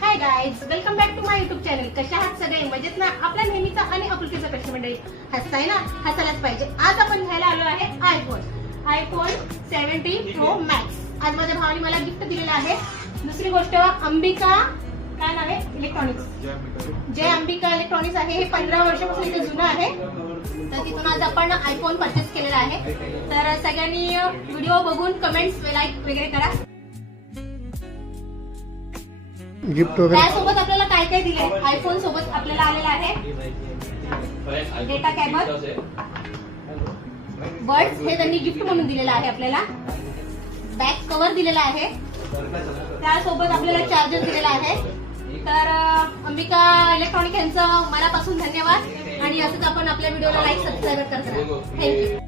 High guys, welcome back to my YouTube channel. कशा आहात सगळे? मजेत ना? आपला नेहमीचा आणि आपुलकीचा प्रश्न मंडळी, हसताय ना? हसायलाच पाहिजे. आज आपण घ्यायला आलो आहे आयफोन 17 प्रो मॅक्स. आज माझ्या भावाने मला गिफ्ट दिलेलं आहे. दुसरी गोष्ट, अंबिका काय नाव आहे इलेक्ट्रॉनिक्स, जय अंबिका इलेक्ट्रॉनिक्स आहे. हे 15 वर्षापासून इथे जुनं आहे. तर तिथून आज आपण आयफोन परचेस केलेला आहे. तर सगळ्यांनी व्हिडिओ बघून कमेंट्स लाईक वगैरे करा. गिफ्ट वगैरे त्यासोबत आपल्याला काय काय दिले? आयफोन सोबत आपल्याला आलेला आहे डेटा कॅबल, बड्स हे त्यांनी गिफ्ट म्हणून दिलेलं आहे आपल्याला. बॅक कव्हर दिलेला आहे. त्यासोबत आपल्याला चार्जर दिलेला आहे. तर अंबिका इलेक्ट्रॉनिक यांचं मनापासून धन्यवाद. आणि असंच आपण आपल्या व्हिडिओला लाईक सबस्क्राईब करत राहा. थँक्यू.